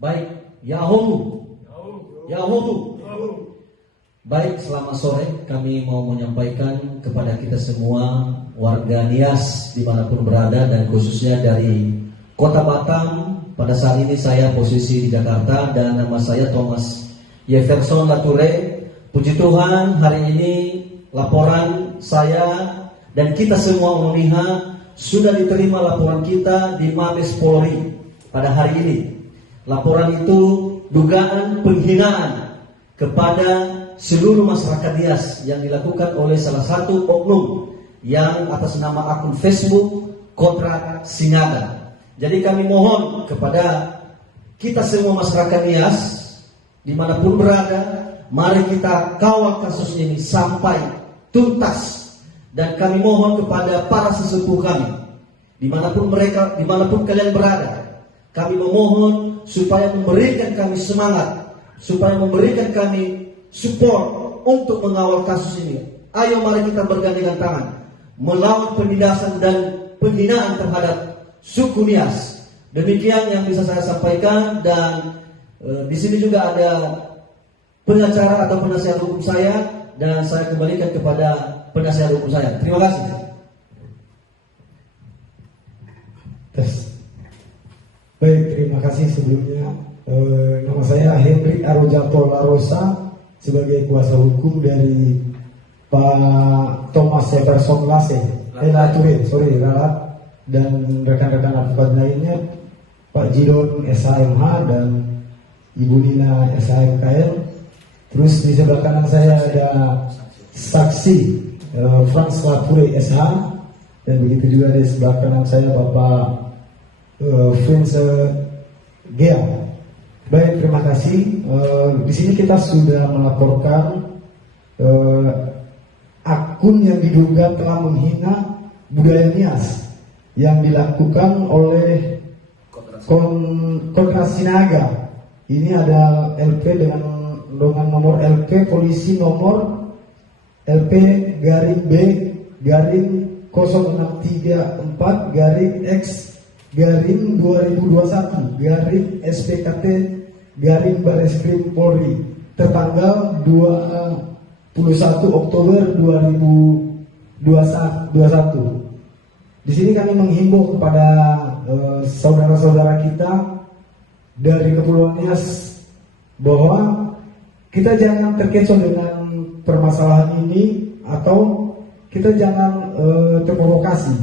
Baik, Yahoo. Yahoo. Baik, selamat sore. Kami mau menyampaikan kepada kita semua warga Nias dimanapun berada dan khususnya dari Kota Batam. Pada saat ini saya posisi di Jakarta dan nama saya Thomas Jefferson Lature. Puji Tuhan, hari ini laporan saya dan kita semua melihat sudah diterima laporan kita di Mabes Polri pada hari ini. Laporan itu dugaan penghinaan kepada seluruh masyarakat Nias yang dilakukan oleh salah satu oknum yang atas nama akun Facebook Kontrak Sinaga. Jadi kami mohon kepada kita semua masyarakat Nias dimanapun berada, mari kita kawal kasus ini sampai tuntas. Dan kami mohon kepada para sesepuh kami dimanapun kalian berada, kami memohon supaya memberikan kami semangat, supaya memberikan kami support untuk mengawal kasus ini. Ayo mari kita bergandengan tangan melawan penindasan dan penghinaan terhadap suku Nias. Demikian yang bisa saya sampaikan dan di sini juga ada pengacara atau penasihat hukum saya dan saya kembalikan kepada penasihat hukum saya. Terima kasih. Baik, terima kasih sebelumnya. Nama saya Henry Arojato Larosa sebagai kuasa hukum dari Pak Thomas Jefferson Lature, dan rekan-rekan advokat lainnya, Pak Jidon SHMH dan Ibu Nina SHMKL. Terus di sebelah kanan saya ada saksi Franz Lature SH, dan begitu juga di sebelah kanan saya Bapak Franz Gea. Baik, terima kasih. Di sini kita sudah melaporkan akun yang diduga telah menghina budaya Nias yang dilakukan oleh Kontrak Sinaga. Ini ada LP dengan nomor LP polisi nomor LP garing B garing 0634 garing X garing 2021 garing SPKT garing Bareskrim Polri tertanggal 21 Oktober 2021. Di sini kami menghimbau kepada saudara-saudara kita dari Kepulauan Nias bahwa kita jangan terkecoh dengan permasalahan ini atau kita jangan terprovokasi.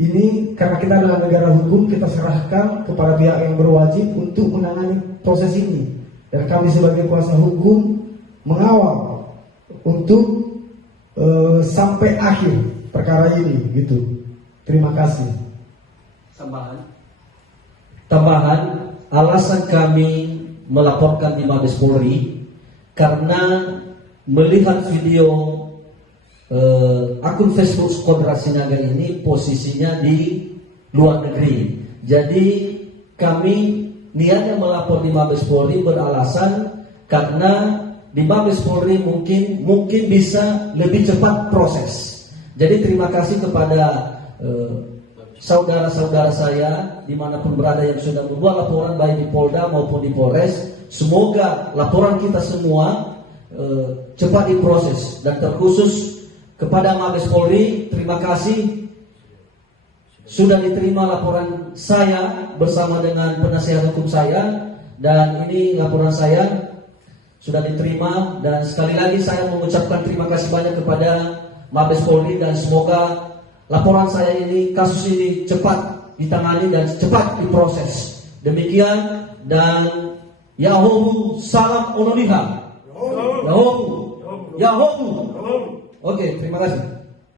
Ini karena kita adalah negara hukum, kita serahkan kepada pihak yang berwajib untuk menangani proses ini. Dan kami sebagai kuasa hukum mengawal untuk sampai akhir perkara ini, gitu. Terima kasih. Tambahan, alasan kami melaporkan di Mabes Polri karena melihat video akun Facebook Kontrak Sinaga ini posisinya di luar negeri. Jadi kami niatnya melapor di Mabes Polri beralasan karena di Mabes Polri mungkin bisa lebih cepat proses. Jadi terima kasih kepada saudara-saudara saya dimanapun berada yang sudah membuat laporan baik di Polda maupun di Polres. Semoga laporan kita semua cepat diproses. Dan terkhusus kepada Mabes Polri, terima kasih sudah diterima laporan saya bersama dengan penasihat hukum saya. Dan ini laporan saya sudah diterima. Dan sekali lagi saya mengucapkan terima kasih banyak kepada Mabes Polri. Dan semoga laporan saya ini, kasus ini cepat ditangani dan cepat diproses. Demikian dan Yahoo, salam Onodiha. Yahoo. Oke, terima kasih.